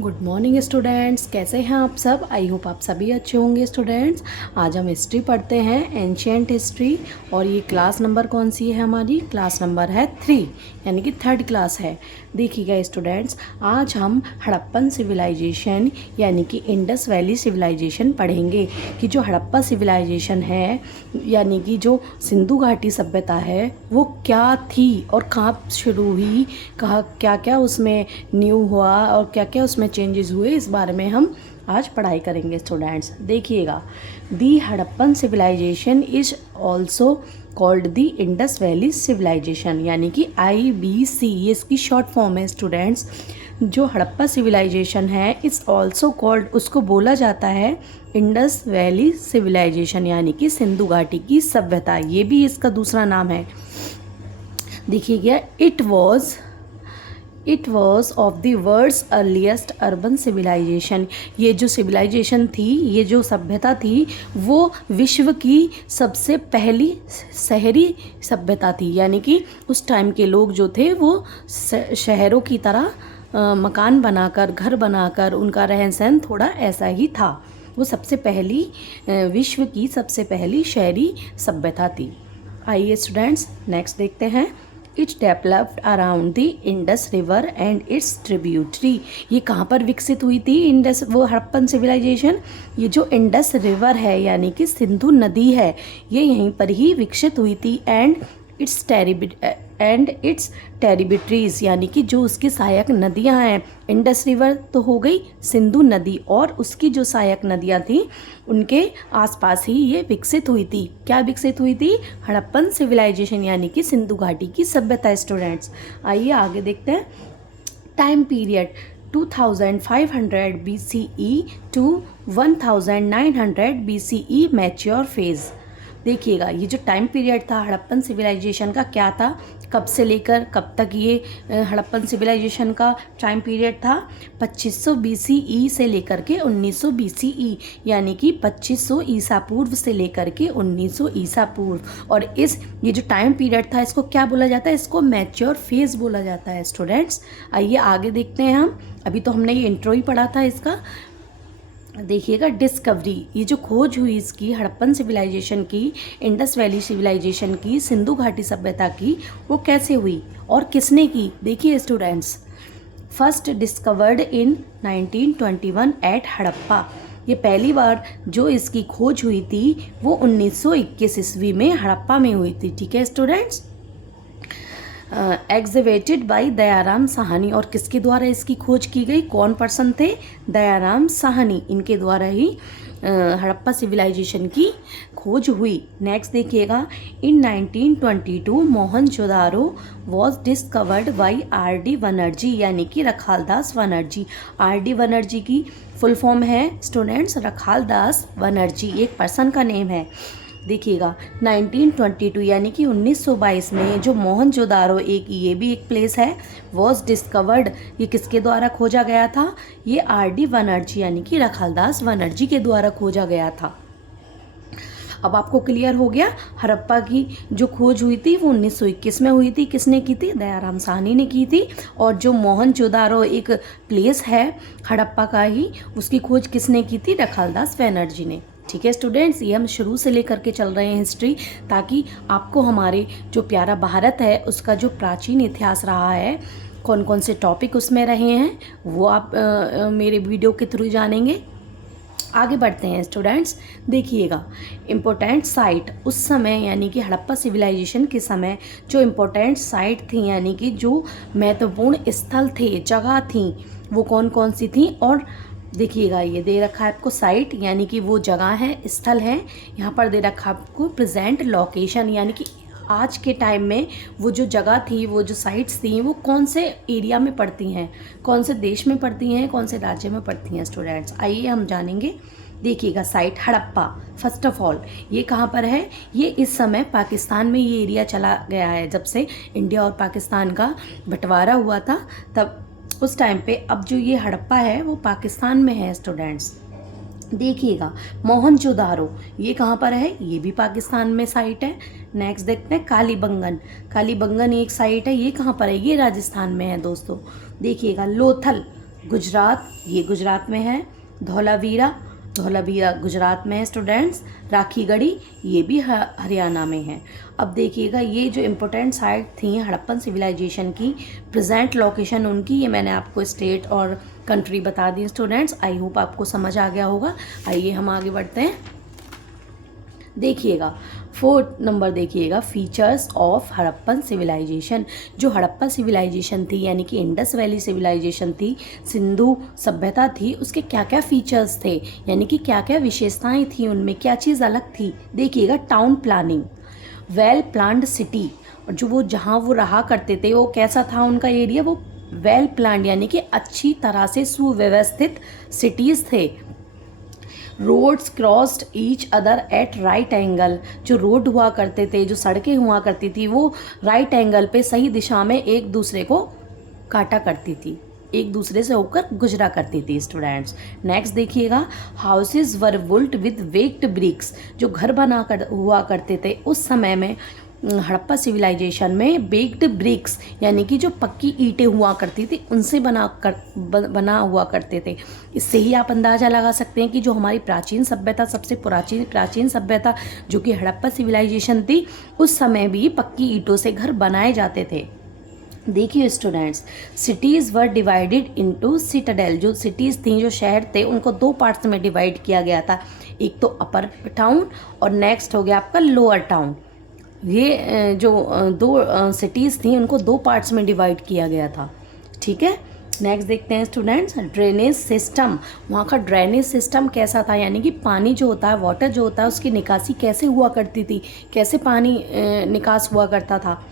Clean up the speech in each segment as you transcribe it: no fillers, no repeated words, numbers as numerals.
Good morning students, कैसे हैं आप सब। आई होप आप सभी अच्छे होंगे स्टूडेंट्स। आज हम हिस्ट्री पढ़ते हैं, एंशियंट हिस्ट्री। और ये क्लास नंबर कौन सी है हमारी? क्लास नंबर है 3, यानी कि थर्ड क्लास है। देखिएगा स्टूडेंट्स, आज हम हड़प्पन सिविलाइजेशन यानी कि इंडस वैली सिविलाइजेशन पढ़ेंगे कि जो हड़प्पा सिविलाइजेशन है यानी कि जो सिंधु घाटी सभ्यता है वो क्या थी और कहाँ शुरू हुई, कहाँ क्या क्या उसमें न्यू हुआ और क्या क्या उसमें चेंजेस हुए, इस बारे में हम आज पढ़ाई करेंगे स्टूडेंट्स। देखिएगा, the Harappan civilisation is also called the Indus valley civilisation, यानी कि IBC, ये इसकी शॉर्ट फॉर्म है स्टूडेंट्स। जो हड़प्पा सिविलाइजेशन है इट्स ऑल्सो कॉल्ड, उसको बोला जाता है इंडस वैली सिविलाइजेशन, यानी कि सिंधु घाटी की सभ्यता, ये भी इसका दूसरा नाम है। देखिएगा, it was of the world's earliest urban civilization, ये जो सिविलाइजेशन थी, ये जो सभ्यता थी, वो विश्व की सबसे पहली शहरी सभ्यता थी। यानी कि उस टाइम के लोग जो थे वो शहरों की तरह मकान बनाकर, घर बनाकर, उनका रहन सहन थोड़ा ऐसा ही था। वो सबसे पहली विश्व की सबसे पहली शहरी सभ्यता थी। आइए स्टूडेंट्स नेक्स्ट देखते हैं। It developed around the Indus river and it's tributary, ये कहाँ पर विकसित हुई थी इंडस, वो हड़प्पन सिविलाइजेशन? ये जो इंडस रिवर है यानी कि सिंधु नदी है, ये यहीं पर ही विकसित हुई थी। एंड इट्स टेरिबिटरीज, यानी कि जो उसकी सहायक नदियां हैं, इंडस रिवर तो हो गई, सिंधु नदी और उसकी जो सहायक नदियां थी उनके आसपास ही ये विकसित हुई थी। क्या विकसित हुई थी? हड़प्पन सिविलाइजेशन, यानी कि सिंधु घाटी की सभ्यता स्टूडेंट्स। आइए आगे देखते हैं। Time period 2500 BCE to 1900 BCE mature phase. देखिएगा, ये जो टाइम पीरियड था हड़प्पन सिविलाइजेशन का क्या था, कब से लेकर कब तक ये हड़प्पन सिविलाइजेशन का टाइम पीरियड था? 2500 BCE से लेकर के 1900 BCE, यानी कि 2500 ईसा पूर्व से लेकर के 1900 ईसा पूर्व। और ये जो टाइम पीरियड था इसको क्या बोला जाता है? इसको मैच्योर फेज बोला जाता है स्टूडेंट्स। आइए आगे देखते हैं हम। अभी तो हमने ये इंट्रो ही पढ़ा था इसका। देखिएगा, डिस्कवरी, ये जो खोज हुई इसकी हड़प्पन सिविलाइजेशन की, इंडस वैली सिविलाइजेशन की, सिंधु घाटी सभ्यता की, वो कैसे हुई और किसने की? देखिए students, first discovered in 1921 at Harappa, ये पहली बार जो इसकी खोज हुई थी वो 1921 ईस्वी में हड़प्पा में हुई थी। ठीक है स्टूडेंट्स। एग्जिवेटेड बाय दयाराम साहनी, और किसके द्वारा इसकी खोज की गई? कौन पर्सन थे? दयाराम साहनी, इनके द्वारा ही हड़प्पा सिविलाइजेशन की खोज हुई। नेक्स्ट देखिएगा, इन 1922 Mohenjodaro was discovered by RD Banerjee, यानी कि रखालदास बनर्जी। RD बनर्जी की फुल फॉर्म है स्टूडेंट्स रखालदास बनर्जी, एक पर्सन का नेम है। देखिएगा, 1922 यानी कि 1922 में जो मोहनजोदारो, ये भी एक प्लेस है, वॉज डिस्कवर्ड, ये किसके द्वारा खोजा गया था? ये RD बनर्जी यानी कि रखालदास बनर्जी के द्वारा खोजा गया था। अब आपको क्लियर हो गया, हड़प्पा की जो खोज हुई थी वो 1921 में हुई थी। किसने की थी? दयाराम साहनी ने की थी। और जो मोहनजोदारो एक प्लेस है हड़प्पा का ही, उसकी खोज किसने की थी? रखालदास बनर्जी ने। ठीक है स्टूडेंट्स, ये हम शुरू से लेकर के चल रहे हैं हिस्ट्री, ताकि आपको हमारे जो प्यारा भारत है उसका जो प्राचीन इतिहास रहा है, कौन कौन से टॉपिक उसमें रहे हैं, वो आप मेरे वीडियो के थ्रू जानेंगे। आगे बढ़ते हैं स्टूडेंट्स। देखिएगा, इम्पोर्टेंट साइट उस समय, यानी कि हड़प्पा सिविलाइजेशन के समय जो इम्पोर्टेंट साइट थी, यानी कि जो महत्वपूर्ण स्थल थे, जगह थी, वो कौन कौन सी थी? और देखिएगा, ये दे रखा है आपको साइट, यानी कि वो जगह है, स्थल है। यहाँ पर दे रखा है आपको प्रेजेंट लोकेशन, यानी कि आज के टाइम में वो जो जगह थी, वो जो साइट्स थी, वो कौन से एरिया में पड़ती हैं, कौन से देश में पड़ती हैं, कौन से राज्य में पड़ती हैं स्टूडेंट्स। आइए हम जानेंगे। देखिएगा, site Harappa, first of all ये कहाँ पर है? ये इस समय पाकिस्तान में ये एरिया चला गया है, जब से इंडिया और पाकिस्तान का बंटवारा हुआ था, तब उस टाइम पे। अब जो ये हड़प्पा है वो पाकिस्तान में है स्टूडेंट्स। देखिएगा, मोहनजोदारो ये कहाँ पर है? ये भी पाकिस्तान में साइट है। नेक्स्ट देखते हैं, कालीबंगन। कालीबंगन एक साइट है, ये कहाँ पर है? ये राजस्थान में है दोस्तों। देखिएगा, लोथल, गुजरात, ये गुजरात में है। धौलावीरा, धौलावीरा गुजरात में है स्टूडेंट्स। राखीगढ़ी, ये भी हरियाणा में है। अब देखिएगा ये जो इम्पोर्टेंट साइट थी हड़प्पन सिविलाइजेशन की, प्रेजेंट लोकेशन उनकी, ये मैंने आपको स्टेट और कंट्री बता दी स्टूडेंट्स। आई होप आपको समझ आ गया होगा। आइए हम आगे बढ़ते हैं। देखिएगा 4 नंबर, देखिएगा फीचर्स ऑफ हड़प्पन सिविलाइजेशन। जो हड़प्पा सिविलाइजेशन थी यानी कि इंडस वैली सिविलाइजेशन थी, सिंधु सभ्यता थी, उसके क्या क्या फीचर्स थे यानी कि क्या क्या विशेषताएं थी, उनमें क्या चीज़ अलग थी। देखिएगा town planning, well planned city, और जो वो जहाँ वो रहा करते थे वो कैसा था उनका एरिया, वो वेल प्लान्ड यानी कि अच्छी तरह से सुव्यवस्थित सिटीज़ थे। Roads crossed each other at right angle, जो रोड हुआ करते थे, जो सड़कें हुआ करती थी, वो राइट एंगल पे सही दिशा में एक दूसरे को काटा करती थी, एक दूसरे से होकर गुजरा करती थी स्टूडेंट्स। नेक्स्ट देखिएगा houses were built with baked bricks, जो घर बना कर हुआ करते थे उस समय में हड़प्पा सिविलाइजेशन में बेक्ड ब्रिक्स यानी कि जो पक्की ईंटें हुआ करती थी उनसे बना हुआ करते थे। इससे ही आप अंदाज़ा लगा सकते हैं कि जो हमारी प्राचीन सभ्यता, सबसे प्राचीन सभ्यता जो कि हड़प्पा सिविलाइजेशन थी, उस समय भी पक्की ईंटों से घर बनाए जाते थे। देखिए students, cities were divided into Citadel, जो सिटीज़ थी, जो शहर थे, उनको 2 पार्ट्स में डिवाइड किया गया था। एक तो अपर टाउन और नेक्स्ट हो गया आपका लोअर टाउन। ये जो 2 सिटीज़ थी उनको 2 पार्ट्स में डिवाइड किया गया था। ठीक है, नेक्स्ट देखते हैं स्टूडेंट्स ड्रेनेज सिस्टम। वहाँ का ड्रेनेज सिस्टम कैसा था यानी कि पानी जो होता है, वाटर जो होता है, उसकी निकासी कैसे हुआ करती थी, कैसे पानी निकास हुआ करता था।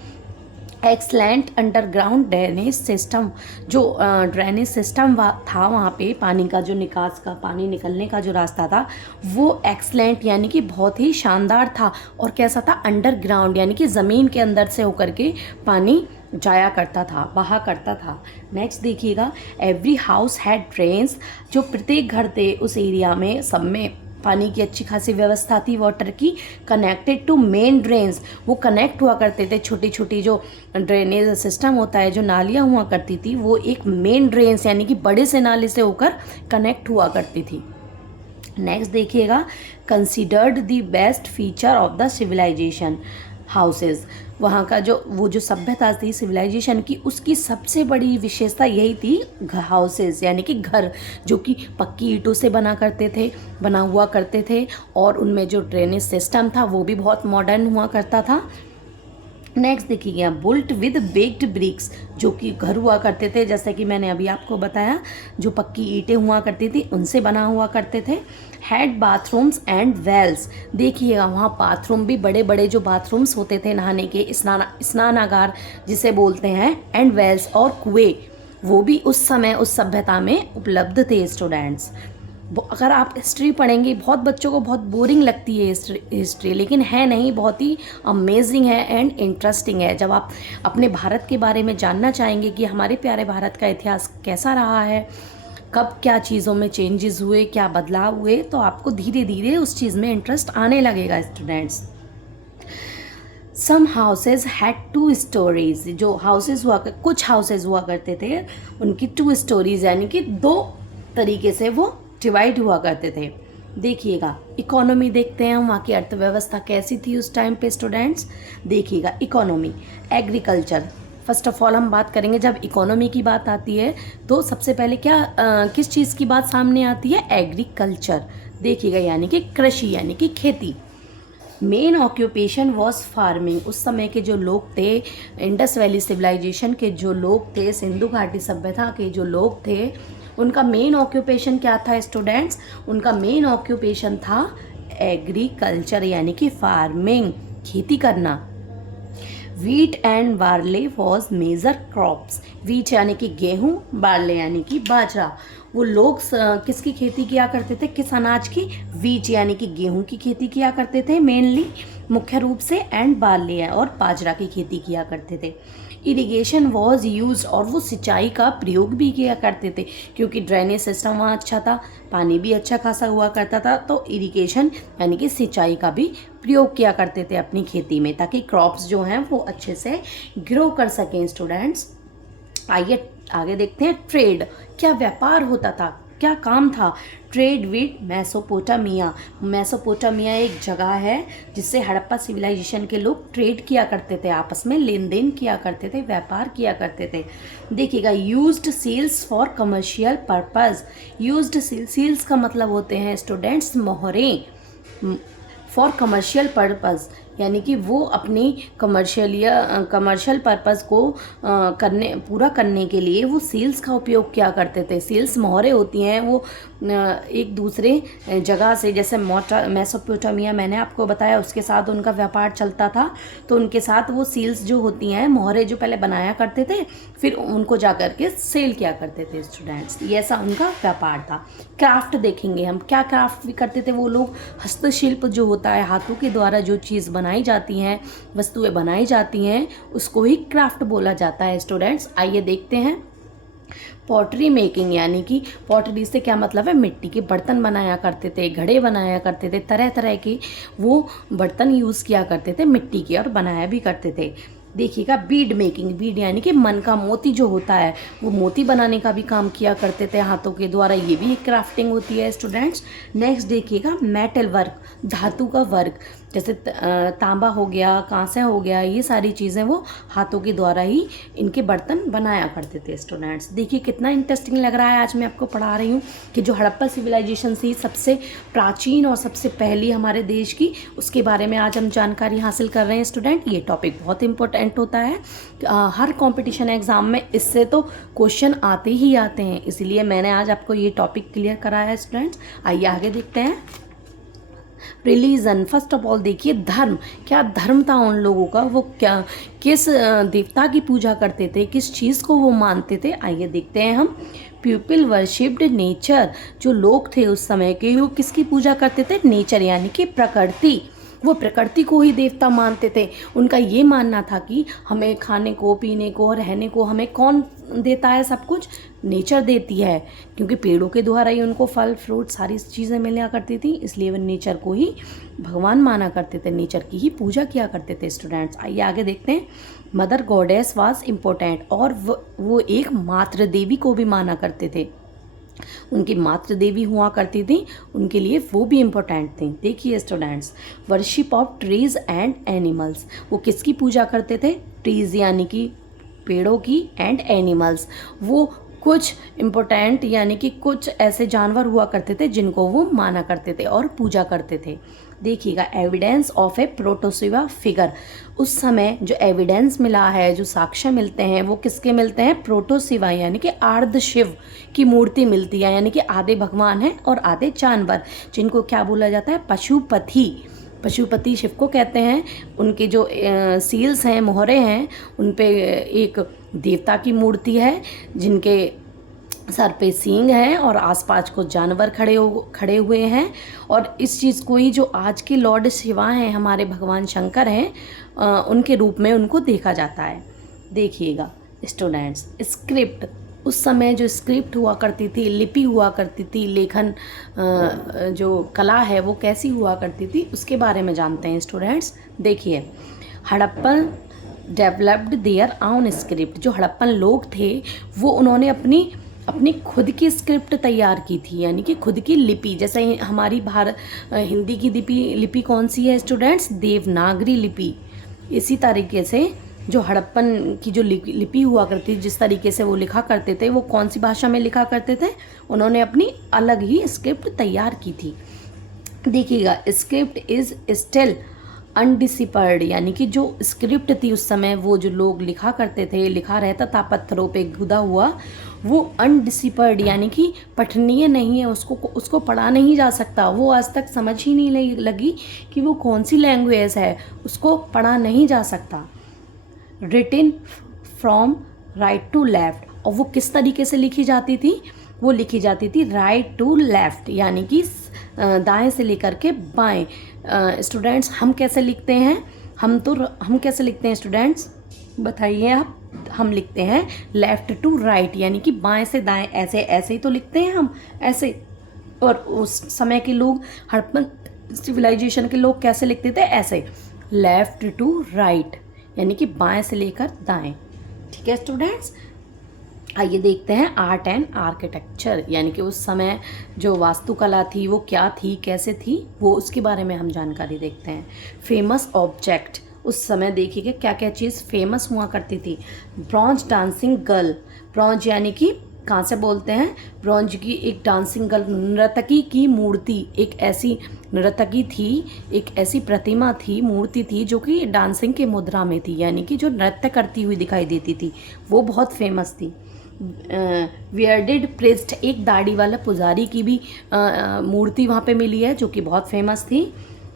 एक्सलेंट अंडरग्राउंड ड्रेनेज सिस्टम, जो ड्रेनेज सिस्टम था वहाँ पे, पानी का जो निकास का, पानी निकलने का जो रास्ता था वो एक्सलेंट यानी कि बहुत ही शानदार था। और कैसा था, अंडरग्राउंड यानी कि ज़मीन के अंदर से होकर के पानी जाया करता था, बहा करता था। नेक्स्ट देखिएगा एवरी हाउस हैड ड्रेन्स, जो प्रत्येक घर थे उस एरिया में, सब में पानी की अच्छी खासी व्यवस्था थी वाटर की। कनेक्टेड टू मेन ड्रेन्स, वो कनेक्ट हुआ करते थे, छोटी छोटी जो ड्रेनेज सिस्टम होता है, जो नालियाँ हुआ करती थी, वो एक मेन ड्रेन्स यानी कि बड़े से नाले से होकर कनेक्ट हुआ करती थी। नेक्स्ट देखिएगा considered the best feature of the civilization houses, वहाँ का जो सभ्यता थी सिविलाइजेशन की, उसकी सबसे बड़ी विशेषता यही थी हाउसेज यानी कि घर, जो कि पक्की ईंटों से बना हुआ करते थे, और उनमें जो ड्रेनेज सिस्टम था वो भी बहुत मॉडर्न हुआ करता था। नेक्स्ट देखिए बुल्ट विद बेक्ड ब्रिक्स, जो कि घर हुआ करते थे, जैसे कि मैंने अभी आपको बताया, जो पक्की ईंटें हुआ करती थी उनसे बना हुआ करते थे। हैड बाथरूम्स एंड वेल्स, देखिएगा वहाँ बाथरूम भी, बड़े बड़े जो बाथरूम्स होते थे नहाने के, स्नानागार जिसे बोलते हैं, एंड वेल्स और कुएं, वो भी उस समय उस सभ्यता में उपलब्ध थे स्टूडेंट्स। अगर आप हिस्ट्री पढ़ेंगे, बहुत बच्चों को बहुत बोरिंग लगती है हिस्ट्री, लेकिन है नहीं, बहुत ही अमेजिंग है एंड इंटरेस्टिंग है। जब आप अपने भारत के बारे में जानना चाहेंगे कि हमारे प्यारे भारत का इतिहास कैसा रहा है, कब क्या चीज़ों में चेंजेस हुए, क्या बदलाव हुए, तो आपको धीरे धीरे उस चीज़ में इंटरेस्ट आने लगेगा students. Some houses had 2 stories, जो हाउसेज कुछ हाउसेज हुआ करते थे, उनकी 2 स्टोरीज यानी कि 2 तरीके से वो डिवाइड हुआ करते थे। देखिएगा इकोनॉमी देखते हैं, वहाँ की अर्थव्यवस्था कैसी थी उस टाइम पे स्टूडेंट्स। देखिएगा economy, agriculture, first of all हम बात करेंगे, जब इकोनॉमी की बात आती है तो सबसे पहले किस चीज़ की बात सामने आती है, एग्रीकल्चर। देखिएगा यानी कि कृषि यानी कि खेती। मेन ऑक्यूपेशन वॉज फार्मिंग, उस समय के जो लोग थे, इंडस वैली सिविलाइजेशन के जो लोग थे, सिंधु घाटी सभ्यता के जो लोग थे, उनका मेन ऑक्यूपेशन क्या था स्टूडेंट्स, उनका मेन ऑक्यूपेशन था एग्रीकल्चर यानी कि फार्मिंग, खेती करना। Wheat and barley was major crops, wheat यानी कि गेहूँ, बार्ले यानी कि बाजरा। वो लोग किसकी खेती किया करते थे, किस अनाज की, वीट यानी कि गेहूँ की खेती किया करते थे मेनली, मुख्य रूप से, एंड बार्ले और बाजरा की खेती किया करते थे। इरिगेशन वॉज यूज, और वो सिंचाई का प्रयोग भी किया करते थे, क्योंकि ड्रेनेज सिस्टम वहाँ अच्छा था, पानी भी अच्छा खासा हुआ करता था, तो इरिगेशन यानी कि सिंचाई का भी प्रयोग किया करते थे अपनी खेती में, ताकि क्रॉप्स जो हैं वो अच्छे से ग्रो कर सकें स्टूडेंट्स। आइए आगे देखते हैं ट्रेड, क्या व्यापार होता था, क्या काम था। ट्रेड विद मेसोपोटामिया, मेसोपोटामिया एक जगह है जिससे हड़प्पा सिविलाइजेशन के लोग ट्रेड किया करते थे, आपस में लेन देन किया करते थे, व्यापार किया करते थे। देखिएगा used seals for commercial purpose, used seals का मतलब होते हैं स्टूडेंट्स मोहरें, फॉर कमर्शियल पर्पस, यानी कि वो अपनी कमर्शियल पर्पस को पूरा करने के लिए वो सील्स का उपयोग किया करते थे। सील्स मोहरें होती हैं, वो एक दूसरे जगह से, जैसे मेसोपोटामिया मैंने आपको बताया उसके साथ उनका व्यापार चलता था, तो उनके साथ वो सील्स जो होती हैं, मोहरें जो पहले बनाया करते थे, फिर उनको जा कर के सेल किया करते थे स्टूडेंट्स। ये ऐसा उनका व्यापार था। क्राफ्ट देखेंगे हम, क्या क्राफ्ट भी करते थे वो लोग। हस्तशिल्प जो होता है, हाथों के द्वारा जो चीज़ बनाई जाती हैं, वस्तुएं बनाई जाती हैं, उसको ही क्राफ्ट बोला जाता है स्टूडेंट्स। आइए देखते हैं पॉटरी मेकिंग, यानी कि पॉटरी से क्या मतलब है, मिट्टी के बर्तन बनाया करते थे, घड़े बनाया करते थे, तरह तरह के वो बर्तन यूज़ किया करते थे मिट्टी के, और बनाया भी करते थे। देखिएगा बीड मेकिंग, बीड यानी कि मन का मोती जो होता है, वो मोती बनाने का भी काम किया करते थे हाथों के द्वारा, ये भी एक क्राफ्टिंग होती है स्टूडेंट्स। नेक्स्ट देखिएगा मेटल वर्क, धातु का वर्क, जैसे तांबा हो गया, कांसा हो गया, ये सारी चीज़ें वो हाथों के द्वारा ही इनके बर्तन बनाया करते थे स्टूडेंट्स। देखिए कितना इंटरेस्टिंग लग रहा है, आज मैं आपको पढ़ा रही हूँ कि जो हड़प्पा सिविलाइजेशन थी सबसे प्राचीन और सबसे पहली हमारे देश की, उसके बारे में आज हम जानकारी हासिल कर रहे हैं स्टूडेंट। ये टॉपिक बहुत इंपॉर्टेंट होता है, हर कॉम्पिटिशन एग्जाम में इससे तो क्वेश्चन आते ही आते हैं, इसलिए मैंने आज आपको ये टॉपिक क्लियर कराया है स्टूडेंट्स। आइए आगे देखते हैं। रिलीजन, फर्स्ट ऑफ ऑल देखिए धर्म, क्या धर्म था उन लोगों का, वो क्या किस देवता की पूजा करते थे, किस चीज़ को वो मानते थे। आइए देखते हैं हम। पीपल वर्शिप्ड नेचर, जो लोग थे उस समय के, वो किसकी पूजा करते थे, नेचर यानी कि प्रकृति, वो प्रकृति को ही देवता मानते थे। उनका ये मानना था कि हमें खाने को, पीने को, रहने को हमें कौन देता है, सब कुछ नेचर देती है, क्योंकि पेड़ों के द्वारा ही उनको फल फ्रूट सारी चीज़ें मिला करती थी, इसलिए वे नेचर को ही भगवान माना करते थे, नेचर की ही पूजा किया करते थे स्टूडेंट्स। आइए आगे देखते हैं। मदर गॉडेस वाज इम्पोर्टेंट, और वो एक मातृ देवी को भी माना करते थे, उनकी मातृ देवी हुआ करती थी, उनके लिए वो भी इम्पोर्टेंट थी। देखिए students, worship of trees and animals, वो किसकी पूजा करते थे, ट्रीज यानी कि पेड़ों की, एंड एनिमल्स, वो कुछ इम्पोर्टेंट यानी कि कुछ ऐसे जानवर हुआ करते थे जिनको वो माना करते थे और पूजा करते थे। देखिएगा एविडेंस ऑफ ए प्रोटोसिवा फिगर, उस समय जो एविडेंस मिला है, जो साक्ष्य मिलते हैं, वो किसके मिलते हैं, प्रोटोसिवा यानी कि अर्ध शिव की मूर्ति मिलती है, यानी कि आधे भगवान हैं और आधे जानवर, जिनको क्या बोला जाता है, पशुपति, पशुपति शिव को कहते हैं। उनके जो सील्स हैं, मोहरे हैं, उन पे एक देवता की मूर्ति है, जिनके सर पे सींग है और आसपास कुछ जानवर खड़े हुए हैं, और इस चीज़ को ही जो आज के लॉर्ड शिवा हैं, हमारे भगवान शंकर हैं, उनके रूप में उनको देखा जाता है। देखिएगा स्टूडेंट्स, स्क्रिप्ट, उस समय जो स्क्रिप्ट हुआ करती थी, लिपि हुआ करती थी, लेखन जो कला है वो कैसी हुआ करती थी, उसके बारे में जानते हैं स्टूडेंट्स। देखिए Harappan developed their own script, जो हड़प्पन लोग थे वो उन्होंने अपनी खुद की स्क्रिप्ट तैयार की थी, यानी कि खुद की लिपि। जैसे हमारी हिंदी की लिपि कौन सी है स्टूडेंट्स, देवनागरी लिपि। इसी तरीके से जो हड़प्पन की जो लिपि हुआ करती, जिस तरीके से वो लिखा करते थे, वो कौन सी भाषा में लिखा करते थे, उन्होंने अपनी अलग ही स्क्रिप्ट तैयार की थी। देखिएगा स्क्रिप्ट इज स्टिल अनडिसिपर्ड, यानी कि जो स्क्रिप्ट थी उस समय, वो जो लोग लिखा करते थे, लिखा रहता था पत्थरों पे गुदा हुआ, वो अनडिसिपर्ड यानी कि पठनीय नहीं है, उसको पढ़ा नहीं जा सकता, वो आज तक समझ ही नहीं लगी कि वो कौन सी लैंग्वेज है, उसको पढ़ा नहीं जा सकता। Written from right to left, और वो किस तरीके से लिखी जाती थी, वो लिखी जाती थी राइट टू लेफ्ट, यानी कि दाएं से लेकर के बाएं। स्टूडेंट्स हम कैसे लिखते हैं, हम कैसे लिखते हैं स्टूडेंट्स, बताइए आप। हम लिखते हैं लेफ्ट टू राइट, यानी कि बाएं से दाएं, ऐसे ही तो लिखते हैं हम, ऐसे। और उस समय के लोग, हड़प्पन सिविलाइजेशन के लोग कैसे लिखते थे, ऐसे, लेफ्ट टू राइट, यानी कि बाएं से लेकर दाएं। ठीक है स्टूडेंट्स, आइए देखते हैं आर्ट एंड आर्किटेक्चर, यानी कि उस समय जो वास्तुकला थी वो क्या थी, कैसे थी, वो उसके बारे में हम जानकारी देखते हैं। फेमस ऑब्जेक्ट, उस समय देखिए क्या क्या चीज़ फेमस हुआ करती थी। ब्रॉन्ज डांसिंग गर्ल, ब्रॉन्ज यानी कि कहाँ से बोलते हैं, ब्रॉन्ज की एक डांसिंग गर्ल, नर्तकी की मूर्ति, एक ऐसी नर्तकी थी, एक ऐसी प्रतिमा थी, मूर्ति थी जो कि डांसिंग के मुद्रा में थी, यानी कि जो नृत्य करती हुई दिखाई देती थी, वो बहुत फेमस थी। वियर्डेड प्रिस्ट, एक दाढ़ी वाला पुजारी की भी मूर्ति वहाँ पे मिली है जो कि बहुत फेमस थी।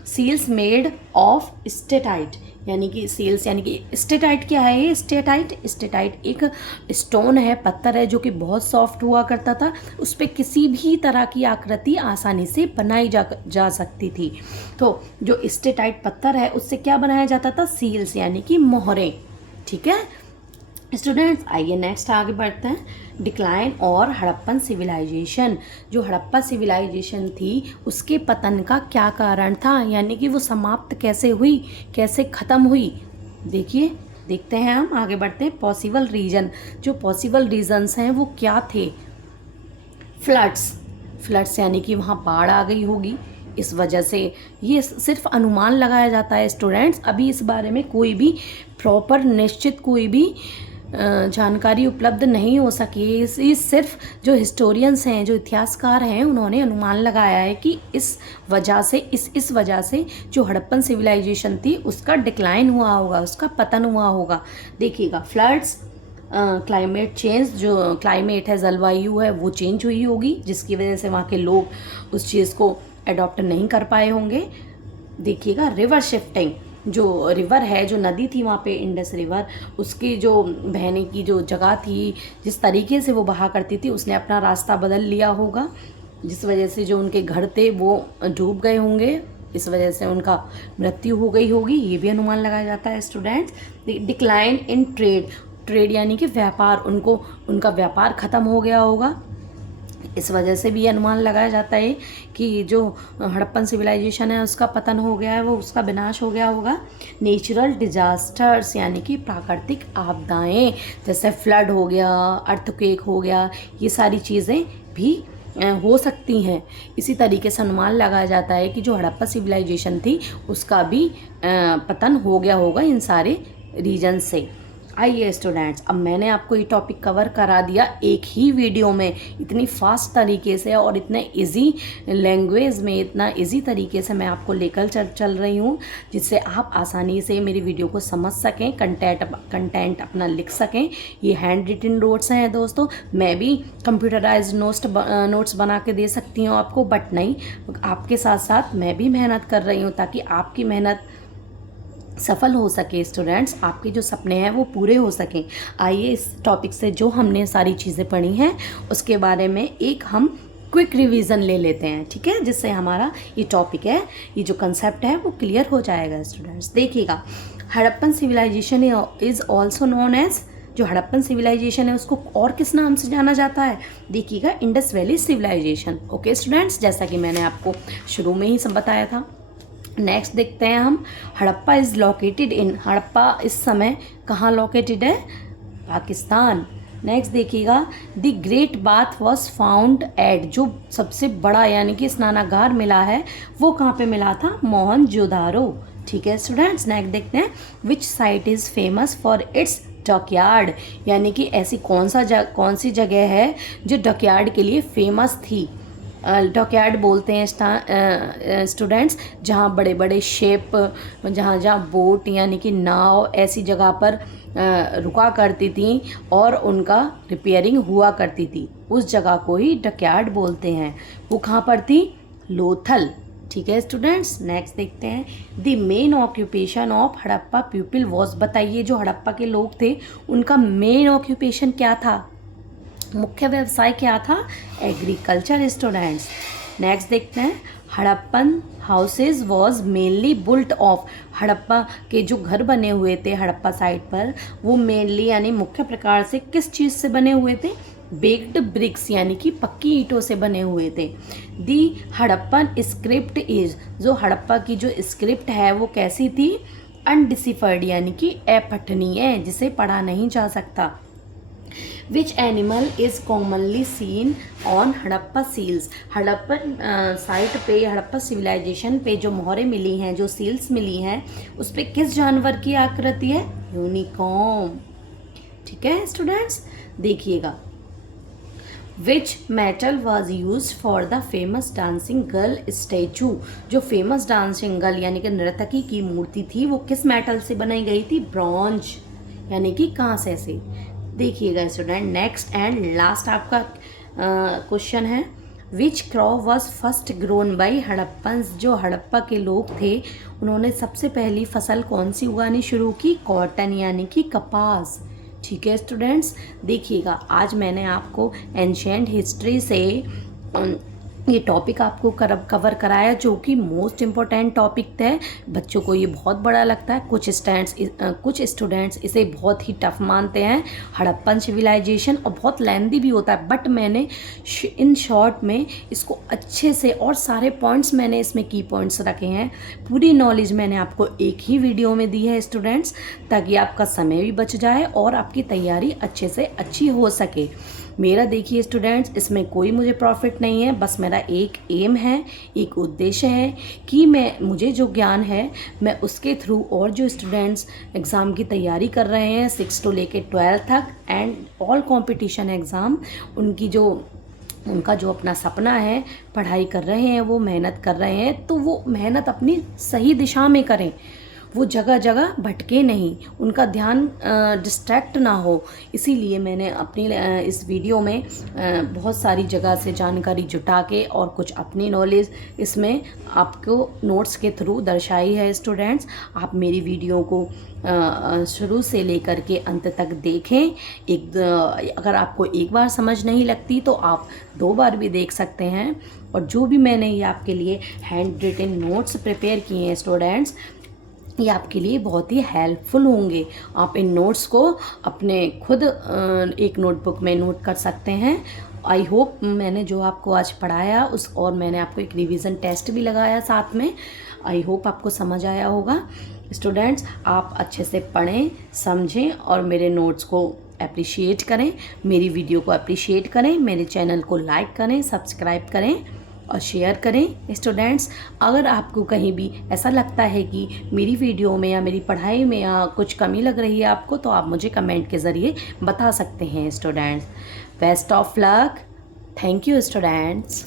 सील्स मेड ऑफ स्टेटाइट, यानी कि सील्स यानी कि स्टेटाइट क्या है ये, स्टेटाइट एक स्टोन है, पत्थर है जो कि बहुत सॉफ्ट हुआ करता था, उस पर किसी भी तरह की आकृति आसानी से बनाई जा सकती थी। तो जो स्टेटाइट पत्थर है उससे क्या बनाया जाता था, सील्स यानी कि मोहरें। ठीक है स्टूडेंट्स, आइए नेक्स्ट आगे बढ़ते हैं। डिक्लाइन और हड़प्पन सिविलाइजेशन, जो हड़प्पा सिविलाइजेशन थी उसके पतन का क्या कारण था, यानी कि वो समाप्त कैसे हुई, कैसे ख़त्म हुई, देखते हैं हम आगे बढ़ते हैं। पॉसिबल रीजन, जो पॉसिबल रीजन्स हैं वो क्या थे। फ्लड्स यानी कि वहाँ बाढ़ आ गई होगी, इस वजह से, ये सिर्फ अनुमान लगाया जाता है स्टूडेंट्स, अभी इस बारे में कोई भी प्रॉपर निश्चित कोई भी जानकारी उपलब्ध नहीं हो सकी। इस सिर्फ जो हिस्टोरियंस हैं, जो इतिहासकार हैं, उन्होंने अनुमान लगाया है कि इस वजह से जो हड़प्पन सिविलाइजेशन थी उसका डिक्लाइन हुआ होगा, उसका पतन हुआ होगा। देखिएगा फ्लड्स, क्लाइमेट चेंज, जो क्लाइमेट है, जलवायु है, वो चेंज हुई होगी जिसकी वजह से वहाँ के लोग उस चीज़ को अडॉप्ट नहीं कर पाए होंगे। देखिएगा रिवर शिफ्टिंग, जो रिवर है, जो नदी थी वहाँ पे इंडस रिवर, उसकी जो बहने की जो जगह थी, जिस तरीके से वो बहा करती थी, उसने अपना रास्ता बदल लिया होगा, जिस वजह से जो उनके घर थे वो डूब गए होंगे, इस वजह से उनका मृत्यु हो गई होगी, ये भी अनुमान लगाया जाता है स्टूडेंट्स। डिक्लाइन इन ट्रेड यानी कि व्यापार, उनका व्यापार ख़त्म हो गया होगा, इस वजह से भी अनुमान लगाया जाता है कि जो हड़प्पन सिविलाइजेशन है उसका पतन हो गया है, वो उसका विनाश हो गया होगा। नेचुरल डिजास्टर्स यानी कि प्राकृतिक आपदाएं, जैसे फ्लड हो गया, अर्थक्वेक हो गया, ये सारी चीज़ें भी हो सकती हैं। इसी तरीके से अनुमान लगाया जाता है कि जो हड़प्पा सिविलाइजेशन थी उसका भी पतन हो गया होगा इन सारे रीजन से। आइए स्टूडेंट्स, अब मैंने आपको ये टॉपिक कवर करा दिया एक ही वीडियो में, इतनी फास्ट तरीके से और इतने इजी लैंग्वेज में, इतना इजी तरीके से मैं आपको लेकर चल रही हूँ, जिससे आप आसानी से मेरी वीडियो को समझ सकें, कंटेंट अपना लिख सकें। ये हैंड रिटन नोट्स हैं दोस्तों, मैं भी कंप्यूटराइज नोट्स बना के दे सकती हूँ आपको, बट नहीं, आपके साथ साथ मैं भी मेहनत कर रही हूँ ताकि आपकी मेहनत सफल हो सके स्टूडेंट्स, आपके जो सपने हैं वो पूरे हो सकें। आइए इस टॉपिक से जो हमने सारी चीज़ें पढ़ी हैं उसके बारे में एक हम क्विक रिवीजन ले लेते हैं, ठीक है, जिससे हमारा ये टॉपिक है, ये जो कंसेप्ट है वो क्लियर हो जाएगा स्टूडेंट्स। देखिएगा, Harappan civilization is also known as, जो हड़प्पन सिविलाइजेशन है उसको और किस नाम से जाना जाता है, देखिएगा Indus valley civilization. Okay students, जैसा कि मैंने आपको शुरू में ही सब बताया था। नेक्स्ट देखते हैं हम, Harappa is located in, Harappa इस समय कहाँ लोकेटेड है, पाकिस्तान। नेक्स्ट देखिएगा, the great bath was found at, जो सबसे बड़ा यानी कि स्नानागार मिला है वो कहाँ पे मिला था, मोहनजोदारो। ठीक है स्टूडेंट्स, नेक्स्ट देखते हैं, विच site is famous for its dockyard, यानी कि ऐसी कौन सी जगह है जो डॉकयार्ड के लिए फेमस थी। डॉकयार्ड बोलते हैं स्टूडेंट्स जहाँ बड़े बड़े शेप, जहाँ बोट यानी कि नाव ऐसी जगह पर रुका करती थी और उनका रिपेयरिंग हुआ करती थी, उस जगह को ही डॉकयार्ड बोलते हैं। वो कहाँ पर थी, लोथल। ठीक है स्टूडेंट्स, नेक्स्ट देखते हैं, the main occupation of Harappa people was, बताइए जो हड़प्पा के लोग थे उनका मेन ऑक्यूपेशन क्या था, मुख्य व्यवसाय क्या था, एग्रीकल्चर स्टूडेंट्स। नेक्स्ट देखते हैं, Harappan houses was mainly built of, Harappa के जो घर बने हुए थे हड़प्पा साइट पर वो मेनली यानी मुख्य प्रकार से किस चीज़ से बने हुए थे, बेक्ड ब्रिक्स यानी कि पक्की ईंटों से बने हुए थे। दी हड़प्पन स्क्रिप्ट इज, जो हड़प्पा की जो स्क्रिप्ट है वो कैसी थी, अनडिसिफर्ड यानी कि अपठनीय, जिसे पढ़ा नहीं जा सकता। Which animal is commonly seen on Harappa seals. Harappan site पे, हड़प्पा सिविलाइजेशन पे जो मोहरें मिली हैं, जो सील्स मिली हैं, उस पर किस जानवर की आकृति है? यूनिकॉर्न। ठीक है स्टूडेंट्स, देखिएगा। Which metal was use for the famous dancing girl statue. जो फेमस डांसिंग गर्ल यानी कि नर्तकी की मूर्ति थी वो किस मेटल से बनाई गई थी? ब्रॉन्ज यानी कि कांसे से। देखिएगा स्टूडेंट, नेक्स्ट एंड लास्ट आपका क्वेश्चन है, which crop was first grown by Harappans. जो हड़प्पा के लोग थे उन्होंने सबसे पहली फसल कौन सी उगानी शुरू की? कॉटन यानी कि कपास। ठीक है स्टूडेंट्स, देखिएगा आज मैंने आपको एंशिएंट हिस्ट्री से ये टॉपिक आपको कवर कराया जो कि मोस्ट इम्पोर्टेंट टॉपिक है। बच्चों को ये बहुत बड़ा लगता है, कुछ स्टूडेंट्स इसे बहुत ही टफ मानते हैं, हड़प्पन सिविलाइजेशन, और बहुत लेंदी भी होता है, बट मैंने इन शॉर्ट में इसको अच्छे से, और सारे पॉइंट्स मैंने इसमें की पॉइंट्स रखे हैं, पूरी नॉलेज मैंने आपको एक ही वीडियो में दी है स्टूडेंट्स, ताकि आपका समय भी बच जाए और आपकी तैयारी अच्छे से अच्छी हो सके। मेरा देखिए स्टूडेंट्स, इसमें कोई मुझे प्रॉफिट नहीं है, बस मेरा एक एम है, एक उद्देश्य है कि मुझे जो ज्ञान है मैं उसके थ्रू और जो स्टूडेंट्स एग्ज़ाम की तैयारी कर रहे हैं 6 to लेके 12 तक एंड ऑल कंपटीशन एग्ज़ाम, उनका जो अपना सपना है, पढ़ाई कर रहे हैं, वो मेहनत कर रहे हैं, तो वो मेहनत अपनी सही दिशा में करें, वो जगह जगह भटके नहीं, उनका ध्यान डिस्ट्रैक्ट ना हो। इसीलिए मैंने अपनी इस वीडियो में बहुत सारी जगह से जानकारी जुटा के और कुछ अपनी नॉलेज इसमें आपको नोट्स के थ्रू दर्शाई है। स्टूडेंट्स, आप मेरी वीडियो को शुरू से लेकर के अंत तक देखें। अगर आपको एक बार समझ नहीं लगती तो आप 2 बार भी देख सकते हैं। और जो भी मैंने ये आपके लिए हैंड रिटन नोट्स प्रिपेयर किए हैं स्टूडेंट्स, ये आपके लिए बहुत ही हेल्पफुल होंगे। आप इन नोट्स को अपने खुद एक नोटबुक में नोट कर सकते हैं। आई होप मैंने जो आपको आज पढ़ाया और मैंने आपको एक रिवीजन टेस्ट भी लगाया साथ में, आई होप आपको समझ आया होगा। स्टूडेंट्स, आप अच्छे से पढ़ें, समझें और मेरे नोट्स को अप्रिशिएट करें, मेरी वीडियो को अप्रिशिएट करें, मेरे चैनल को लाइक करें, सब्सक्राइब करें और शेयर करें। स्टूडेंट्स, अगर आपको कहीं भी ऐसा लगता है कि मेरी वीडियो में या मेरी पढ़ाई में या कुछ कमी लग रही है आपको, तो आप मुझे कमेंट के ज़रिए बता सकते हैं। Students, best of luck. Thank you students.